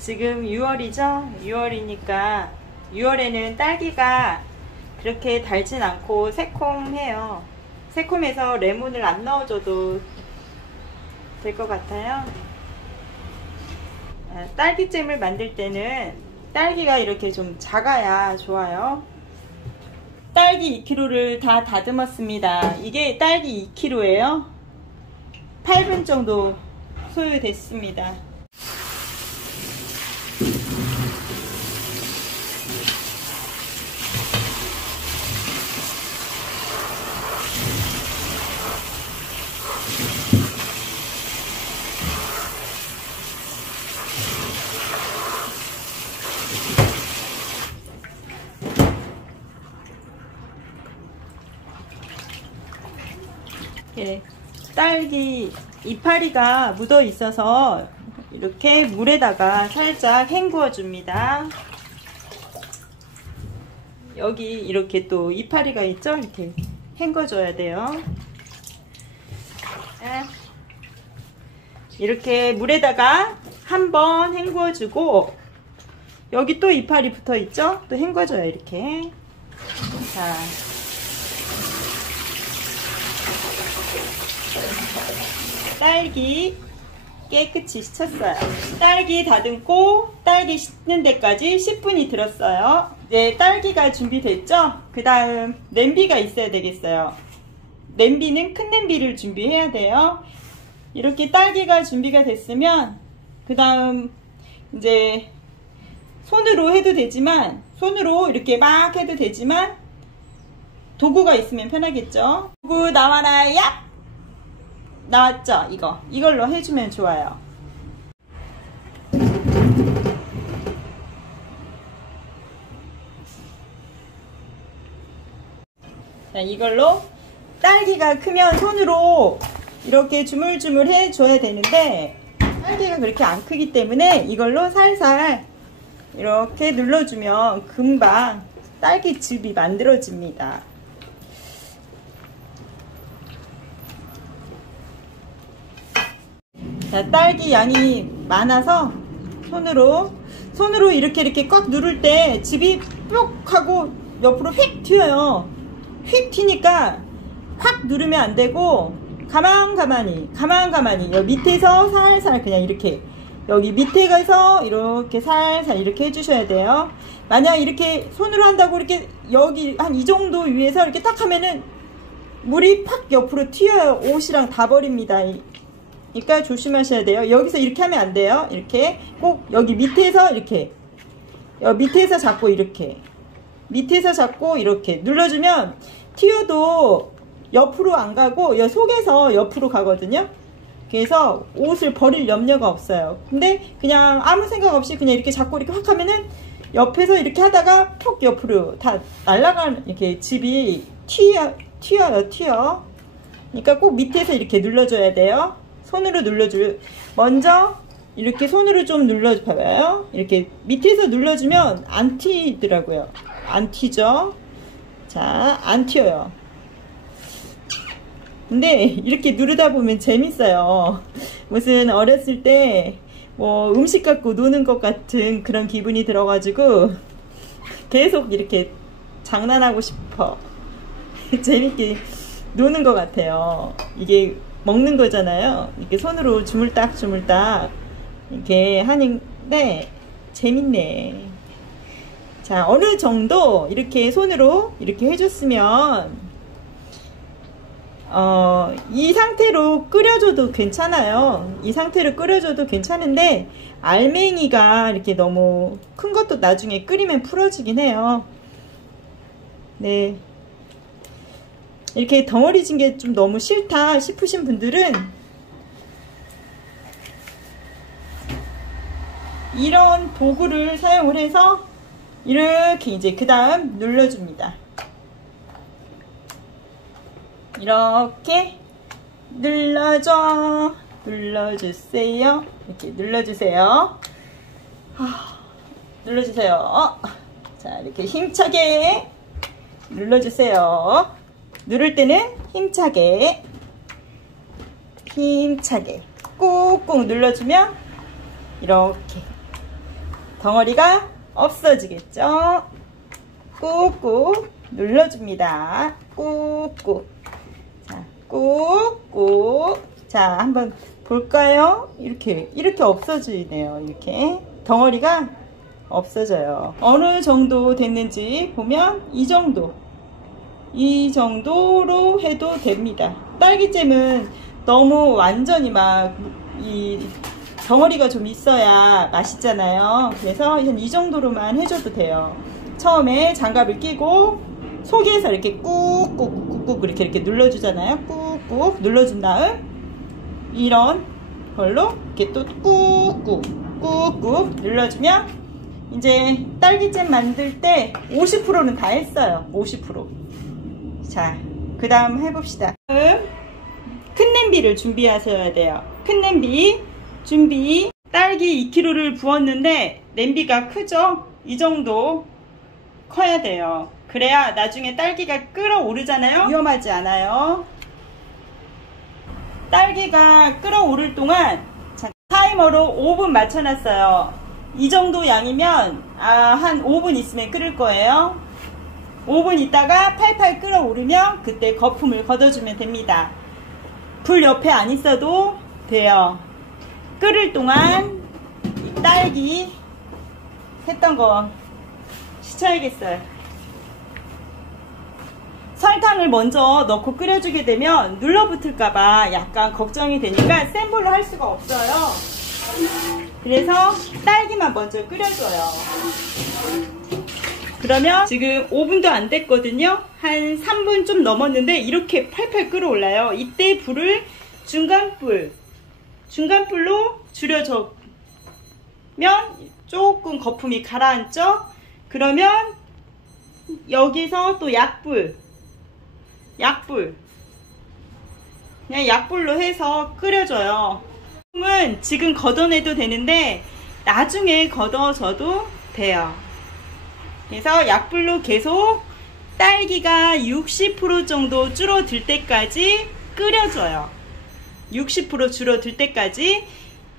지금 6월이죠? 6월이니까 6월에는 딸기가 그렇게 달진 않고 새콤해요. 새콤해서 레몬을 안 넣어줘도 될 것 같아요. 딸기잼을 만들 때는 딸기가 이렇게 좀 작아야 좋아요. 딸기 2kg를 다 다듬었습니다. 이게 딸기 2kg예요. 8분 정도 소요됐습니다. 딸기 이파리가 묻어 있어서 이렇게 물에다가 살짝 헹구어 줍니다. 여기 이렇게 또 이파리가 있죠? 이렇게 헹궈 줘야 돼요. 이렇게 물에다가 한번 헹구어 주고, 여기 또 이파리 붙어 있죠? 또 헹궈 줘요. 이렇게. 자, 딸기 깨끗이 씻었어요. 딸기 다듬고 딸기 씻는 데까지 10분이 들었어요. 이제 딸기가 준비됐죠? 그 다음 냄비가 있어야 되겠어요. 냄비는 큰 냄비를 준비해야 돼요. 이렇게 딸기가 준비가 됐으면 그 다음 이제 손으로 해도 되지만, 손으로 이렇게 막 해도 되지만 도구가 있으면 편하겠죠? 도구 나와라. 얍! 나왔죠? 이걸로 해주면 좋아요. 자, 이걸로 딸기가 크면 손으로 이렇게 주물주물 해줘야 되는데, 딸기가 그렇게 안 크기 때문에 이걸로 살살 이렇게 눌러주면 금방 딸기즙이 만들어집니다. 자, 딸기 양이 많아서 손으로 이렇게 꽉 누를 때 즙이 뿅 하고 옆으로 휙 튀어요. 휙 튀니까 확 누르면 안 되고 가만히 여기 밑에서 살살 그냥 이렇게, 여기 밑에 가서 이렇게 살살 이렇게 해주셔야 돼요. 만약 이렇게 손으로 한다고 이렇게 여기 한 이 정도 위에서 이렇게 딱 하면은 물이 팍 옆으로 튀어요. 옷이랑 다 버립니다. 그러니까 조심하셔야 돼요. 여기서 이렇게 하면 안 돼요. 이렇게 꼭 여기 밑에서 이렇게, 여기 밑에서 잡고 이렇게, 밑에서 잡고 이렇게 눌러주면 튀어도 옆으로 안 가고 여기 속에서 옆으로 가거든요. 그래서 옷을 버릴 염려가 없어요. 근데 그냥 아무 생각 없이 그냥 이렇게 잡고 이렇게 확 하면은 옆에서 이렇게 하다가 푹 옆으로 다 날아가는, 이렇게 즙이 튀어요. 그러니까 꼭 밑에서 이렇게 눌러줘야 돼요. 손으로 먼저 이렇게 손으로 좀 눌러봐요. 이렇게 밑에서 눌러주면 안 튀더라고요. 안 튀죠? 자, 안 튀어요. 근데 이렇게 누르다 보면 재밌어요. 무슨 어렸을 때 뭐 음식 갖고 노는 것 같은 그런 기분이 들어가지고 계속 이렇게 장난하고 싶어. 재밌게 노는 것 같아요. 이게 먹는 거잖아요. 이렇게 손으로 주물딱 이렇게 하는데 재밌네. 자, 어느 정도 이렇게 손으로 이렇게 해줬으면 이 상태로 끓여줘도 괜찮아요. 이 상태로 끓여줘도 괜찮은데, 알맹이가 이렇게 너무 큰 것도 나중에 끓이면 풀어지긴 해요. 네, 이렇게 덩어리진 게 좀 너무 싫다 싶으신 분들은 이런 도구를 사용을 해서 이렇게 이제 그 다음 눌러줍니다. 이렇게 눌러줘. 눌러주세요. 이렇게 눌러주세요. 눌러주세요. 자, 이렇게 힘차게 눌러주세요. 누를 때는 힘차게 꾹꾹 눌러주면 이렇게 덩어리가 없어지겠죠. 꾹꾹 눌러줍니다. 꾹꾹. 자, 꾹꾹. 자, 한번 볼까요? 이렇게 없어지네요. 이렇게 덩어리가 없어져요. 어느 정도 됐는지 보면 이 정도로 해도 됩니다. 딸기잼은 너무 완전히 막 이 덩어리가 좀 있어야 맛있잖아요. 그래서 한 이 정도로만 해줘도 돼요. 처음에 장갑을 끼고 속에서 이렇게 꾹꾹 이렇게 눌러주잖아요. 꾹꾹 눌러준 다음 이런 걸로 이렇게 또 꾹꾹 눌러주면 이제 딸기잼 만들 때 50%는 다 했어요. 50%. 자, 그 다음 해봅시다. 큰 냄비를 준비하셔야 돼요. 큰 냄비 준비. 딸기 2kg를 부었는데 냄비가 크죠? 이 정도 커야 돼요. 그래야 나중에 딸기가 끓어오르잖아요. 위험하지 않아요. 딸기가 끓어오를 동안 타이머로 5분 맞춰놨어요. 이 정도 양이면 한 5분 있으면 끓을 거예요. 5분 있다가 팔팔 끓어오르면 그때 거품을 걷어주면 됩니다. 불 옆에 안 있어도 돼요. 끓을 동안 이 딸기 했던 거 씻어야겠어요. 설탕을 먼저 넣고 끓여주게 되면 눌러붙을까봐 약간 걱정이 되니까 센 불로 할 수가 없어요. 그래서 딸기만 먼저 끓여줘요. 그러면 지금 5분도 안 됐거든요. 한 3분 좀 넘었는데 이렇게 팔팔 끓어올라요. 이때 불을 중간불로 줄여주면 조금 거품이 가라앉죠. 그러면 여기서 또 약불 그냥 약불로 해서 끓여줘요. 은 지금 걷어내도 되는데 나중에 걷어줘도 돼요. 그래서 약불로 계속 딸기가 60% 정도 줄어들 때까지 끓여줘요. 60% 줄어들 때까지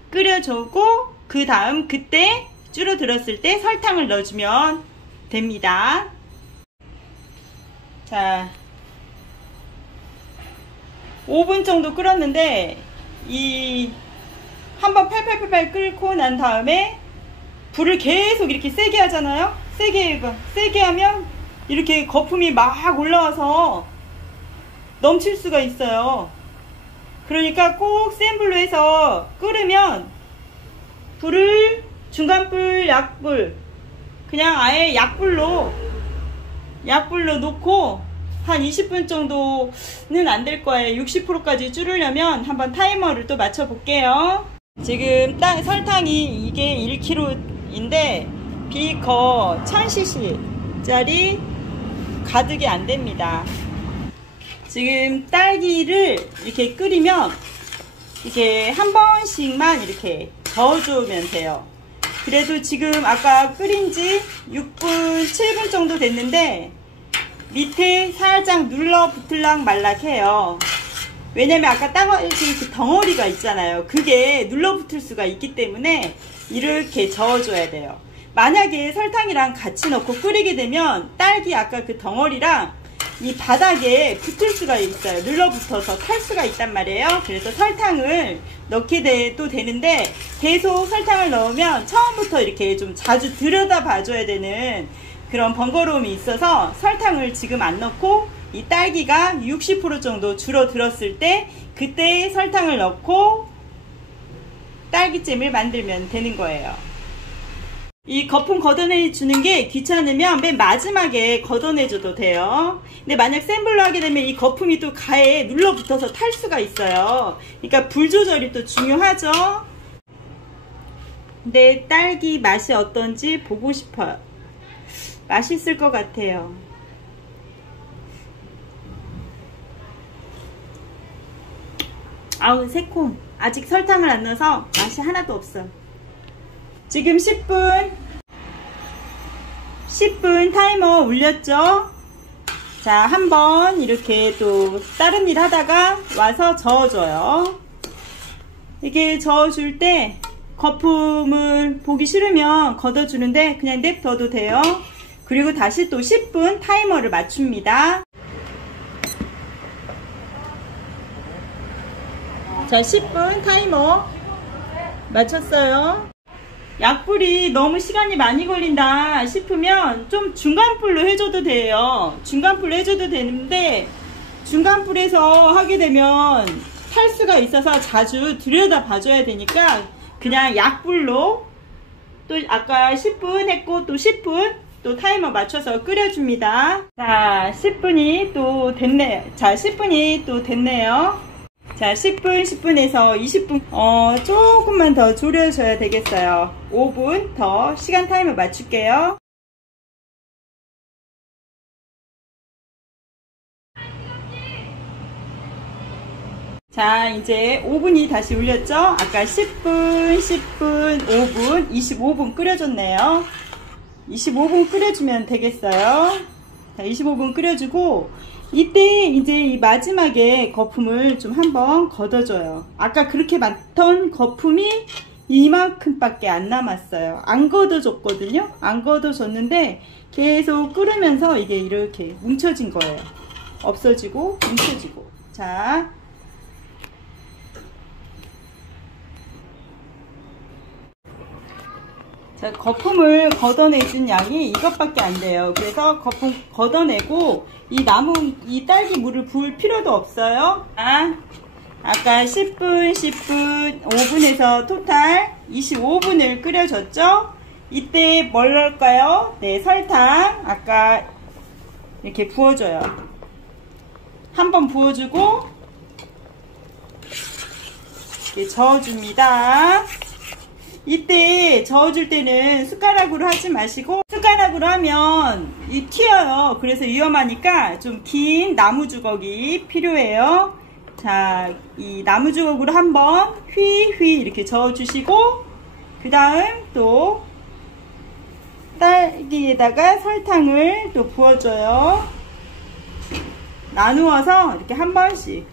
끓여주고 그 다음 그때 줄어들었을 때 설탕을 넣어주면 됩니다. 자, 5분 정도 끓었는데 한번 팔팔 끓고 난 다음에 불을 계속 이렇게 세게 하잖아요. 세게 하면 이렇게 거품이 막 올라와서 넘칠 수가 있어요. 그러니까 꼭 센 불로 해서 끓으면 불을 중간불, 약불 그냥 아예 약불로 놓고 한 20분 정도는 안 될 거예요. 60%까지 줄이려면 한번 타이머를 또 맞춰 볼게요. 지금 설탕이 이게 1kg인데 비거 1000cc 짜리 가득이 안 됩니다. 지금 딸기를 이렇게 끓이면 이렇게 한 번씩만 이렇게 저어주면 돼요. 그래도 지금 아까 끓인 지 6분, 7분 정도 됐는데 밑에 살짝 눌러붙을락 말락 해요. 왜냐면 아까 딸기 그 덩어리가 있잖아요. 그게 눌러붙을 수가 있기 때문에 이렇게 저어줘야 돼요. 만약에 설탕이랑 같이 넣고 끓이게 되면 딸기 아까 그 덩어리랑 이 바닥에 붙을 수가 있어요. 눌러붙어서 탈 수가 있단 말이에요. 그래서 설탕을 넣게 돼도 되는데 계속 설탕을 넣으면 처음부터 이렇게 좀 자주 들여다 봐줘야 되는 그런 번거로움이 있어서 설탕을 지금 안 넣고 이 딸기가 60% 정도 줄어들었을 때 그때 설탕을 넣고 딸기잼을 만들면 되는 거예요. 이 거품 걷어내주는 게 귀찮으면 맨 마지막에 걷어내줘도 돼요. 근데 만약 센 불로 하게 되면 이 거품이 또 가에 눌러붙어서 탈 수가 있어요. 그러니까 불 조절이 또 중요하죠. 근데 딸기 맛이 어떤지 보고 싶어요. 맛있을 것 같아요. 아우 새콤. 아직 설탕을 안 넣어서 맛이 하나도 없어. 지금 10분 타이머 울렸죠? 자, 한번 이렇게 또 다른 일 하다가 와서 저어줘요. 이게 저어줄 때 거품을 보기 싫으면 걷어주는데 그냥 냅둬도 돼요. 그리고 다시 또 10분 타이머를 맞춥니다. 자, 10분 타이머 맞췄어요. 약불이 너무 시간이 많이 걸린다 싶으면 좀 중간불로 해줘도 돼요. 중간불로 해줘도 되는데 중간불에서 하게 되면 탈 수가 있어서 자주 들여다 봐줘야 되니까 그냥 약불로 또 아까 10분 했고 또 10분 또 타이머 맞춰서 끓여줍니다. 자, 10분이 또 됐네요. 자, 10분이 또 됐네요. 자, 10분에서 20분 조금만 더 졸여줘야 되겠어요. 5분 더 시간 타이머 맞출게요. 자, 이제 5분이 다시 울렸죠? 아까 10분, 5분, 25분 끓여줬네요. 25분 끓여주면 되겠어요. 자, 25분 끓여주고 이때 이제 이 마지막에 거품을 좀 한번 걷어줘요. 아까 그렇게 많던 거품이 이만큼밖에 안 남았어요. 안 걷어줬거든요. 안 걷어줬는데 계속 끓으면서 이게 이렇게 뭉쳐진 거예요. 없어지고 뭉쳐지고. 자, 거품을 걷어내준 양이 이것밖에 안 돼요. 그래서 거품 걷어내고 이 딸기 물을 부을 필요도 없어요. 아까 10분, 5분에서 토탈 25분을 끓여줬죠? 이때 뭘 넣을까요? 네, 설탕. 아까 이렇게 부어줘요. 한번 부어주고 이렇게 저어줍니다. 이때 저어줄 때는 숟가락으로 하지 마시고 숟가락으로 하면 튀어요. 그래서 위험하니까 좀 긴 나무 주걱이 필요해요. 자, 이 나무 주걱으로 한번 휘휘 이렇게 저어주시고 그 다음 또 딸기에다가 설탕을 또 부어줘요. 나누어서 이렇게 한 번씩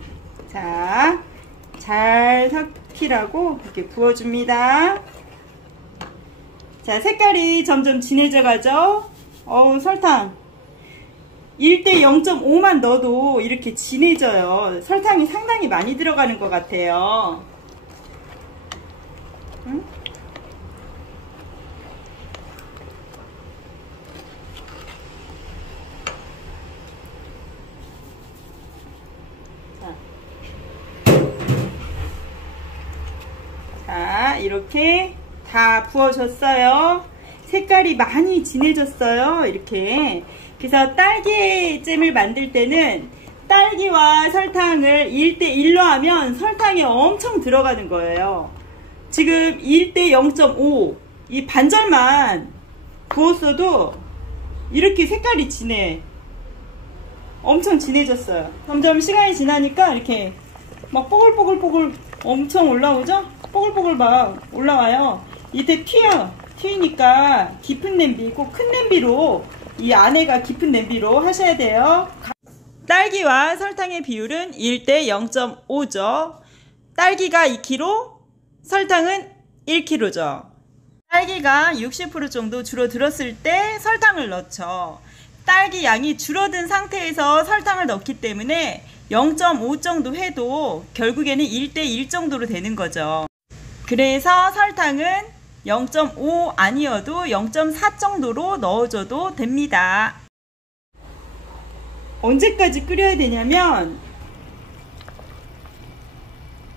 자, 잘 섞이라고 이렇게 부어줍니다. 자, 색깔이 점점 진해져 가죠? 설탕 1대 0.5만 넣어도 이렇게 진해져요. 설탕이 상당히 많이 들어가는 것 같아요. 응? 자, 이렇게 다 부어줬어요. 색깔이 많이 진해졌어요. 이렇게. 그래서 딸기잼을 만들 때는 딸기와 설탕을 1대1로 하면 설탕이 엄청 들어가는 거예요. 지금 1대 0.5 이 반절만 부었어도 이렇게 색깔이 진해. 엄청 진해졌어요. 점점 시간이 지나니까 이렇게 막 뽀글뽀글 엄청 올라오죠? 뽀글뽀글 막 올라와요. 이때 튀니까 깊은 냄비, 꼭 큰 냄비로 이 안에가 깊은 냄비로 하셔야 돼요. 딸기와 설탕의 비율은 1대 0.5죠. 딸기가 2kg, 설탕은 1kg죠. 딸기가 60% 정도 줄어들었을 때 설탕을 넣죠. 딸기 양이 줄어든 상태에서 설탕을 넣기 때문에 0.5 정도 해도 결국에는 1대 1 정도로 되는 거죠. 그래서 설탕은 0.5 아니어도 0.4 정도로 넣어줘도 됩니다. 언제까지 끓여야 되냐면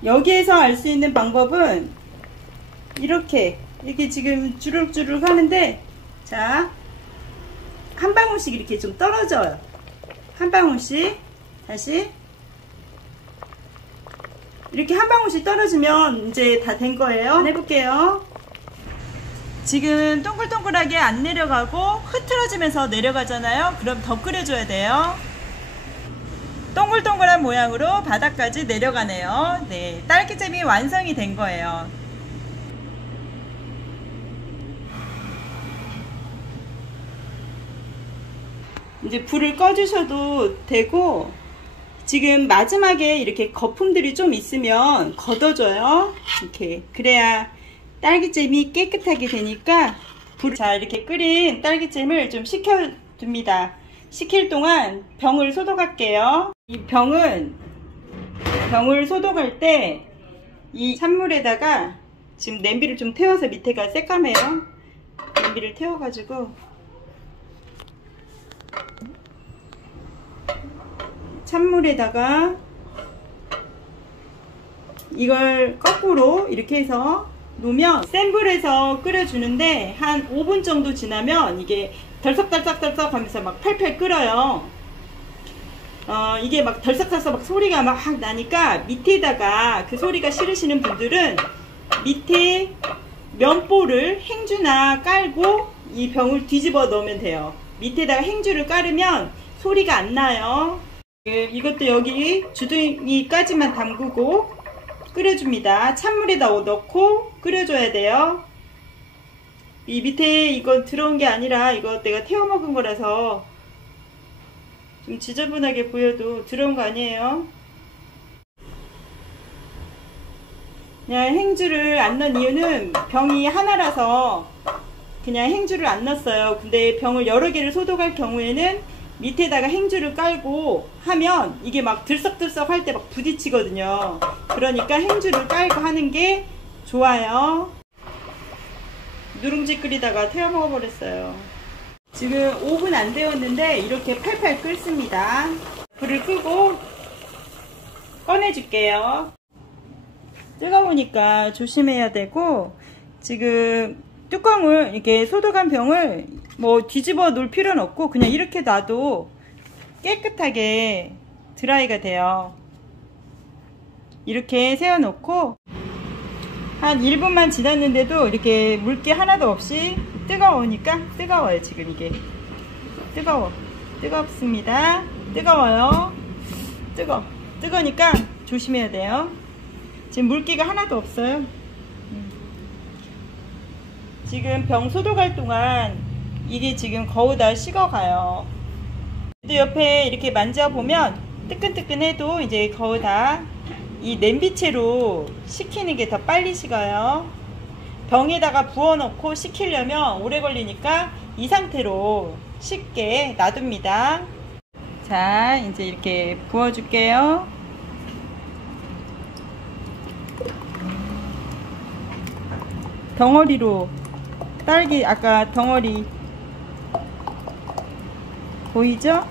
여기에서 알 수 있는 방법은 이렇게 지금 주룩주룩 하는데 자, 한 방울씩 이렇게 좀 떨어져요. 한 방울씩 다시 이렇게 한 방울씩 떨어지면 이제 다 된 거예요. 해볼게요. 지금 동글동글하게 안 내려가고 흐트러지면서 내려가잖아요. 그럼 더 끓여줘야 돼요. 동글동글한 모양으로 바닥까지 내려가네요. 네, 딸기잼이 완성이 된 거예요. 이제 불을 꺼주셔도 되고, 지금 마지막에 이렇게 거품들이 좀 있으면 걷어줘요. 이렇게. 그래야 딸기잼이 깨끗하게 되니까, 자, 이렇게 끓인 딸기잼을 좀 식혀줍니다. 식힐 동안 병을 소독할게요. 이 병을 소독할 때 이 찬물에다가 지금 냄비를 좀 태워서 밑에가 새까매요. 냄비를 태워가지고 찬물에다가 이걸 거꾸로 이렇게 해서 놓으면 센 불에서 끓여주는데 한 5분 정도 지나면 이게 덜썩덜썩덜썩 하면서 막 팔팔 끓어요. 이게 막 덜썩덜썩 막 소리가 막 나니까 밑에다가 그 소리가 싫으시는 분들은 밑에 면보를 행주나 깔고 이 병을 뒤집어 넣으면 돼요. 밑에다가 행주를 깔으면 소리가 안 나요. 이것도 여기 주둥이까지만 담그고 끓여줍니다. 찬물에다 넣고 끓여줘야 돼요. 이 밑에 이거 들어온 게 아니라 이거 내가 태워 먹은 거라서 좀 지저분하게 보여도 들어온 거 아니에요. 그냥 행주를 안 넣은 이유는 병이 하나라서 그냥 행주를 안 넣었어요. 근데 병을 여러 개를 소독할 경우에는 밑에다가 행주를 깔고 하면 이게 막 들썩들썩 할 때 막 부딪히거든요. 그러니까 행주를 깔고 하는 게 좋아요. 누룽지 끓이다가 태워 먹어버렸어요. 지금 5분 안 되었는데 이렇게 팔팔 끓습니다. 불을 끄고 꺼내줄게요. 뜨거우니까 조심해야 되고, 지금 뚜껑을 이렇게 소독한 병을 뭐 뒤집어 놓을 필요는 없고 그냥 이렇게 놔도 깨끗하게 드라이가 돼요. 이렇게 세워놓고 한 1분만 지났는데도 이렇게 물기 하나도 없이 뜨거우니까, 뜨거워요. 지금 이게 뜨겁습니다. 뜨거워요. 뜨거우니까 조심해야 돼요. 지금 물기가 하나도 없어요. 지금 병 소독할 동안 이게 지금 거의 다 식어가요. 또 옆에 이렇게 만져보면 뜨끈뜨끈해도 이제 거의 다 이 냄비채로 식히는 게 더 빨리 식어요. 병에다가 부어놓고 식히려면 오래 걸리니까 이 상태로 쉽게 놔둡니다. 자, 이제 이렇게 부어줄게요. 덩어리로, 딸기 아까 덩어리 보이죠?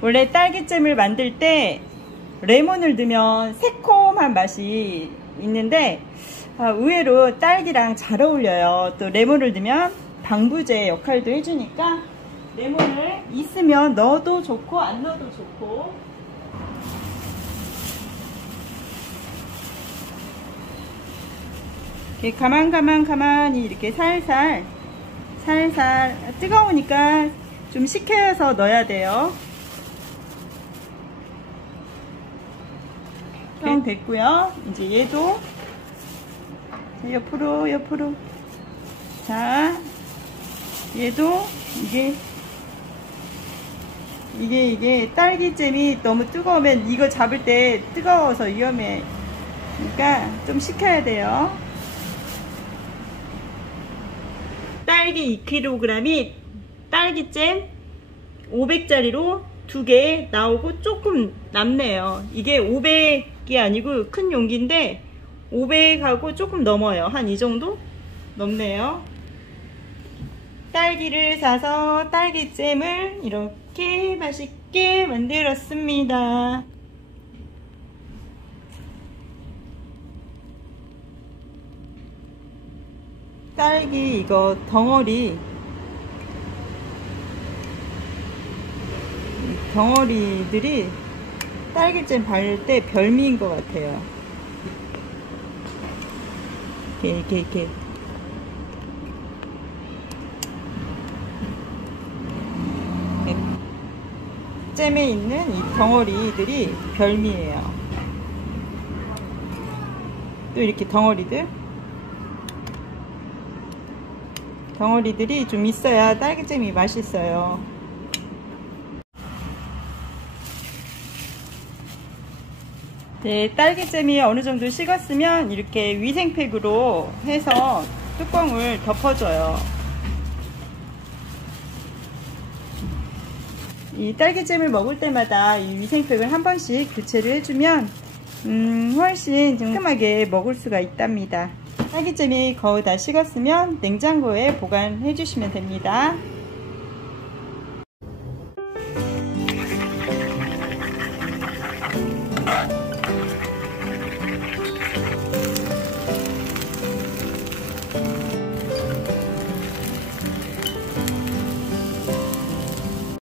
원래 딸기잼을 만들 때 레몬을 넣으면 새콤한 맛이 있는데 의외로 딸기랑 잘 어울려요. 또 레몬을 넣으면 방부제 역할도 해주니까 레몬을 있으면 넣어도 좋고 안 넣어도 좋고. 이렇게 가만히 이렇게 살살 뜨거우니까 좀 식혀서 넣어야 돼요. 됐고요. 이제 얘도 옆으로 자, 얘도 이게 딸기잼이 너무 뜨거우면 이거 잡을 때 뜨거워서 위험해. 그러니까 좀 식혀야 돼요. 딸기 2kg이 딸기잼 500짜리로 2개 나오고 조금 남네요. 이게 500이 아니고 큰 용기인데 500하고 조금 넘어요. 한 이 정도 넘네요. 딸기를 사서 딸기잼을 이렇게 맛있게 만들었습니다. 딸기 이거 덩어리 덩어리들이 딸기잼 바를 때 별미인 것 같아요. 이렇게. 잼에 있는 이 덩어리들이 별미예요. 또 이렇게 덩어리들이 좀 있어야 딸기잼이 맛있어요. 네, 딸기잼이 어느 정도 식었으면 이렇게 위생팩으로 해서 뚜껑을 덮어줘요. 이 딸기잼을 먹을 때마다 이 위생팩을 한 번씩 교체를 해주면 훨씬 깔끔하게 먹을 수가 있답니다. 딸기잼이 거의 다 식었으면 냉장고에 보관해 주시면 됩니다.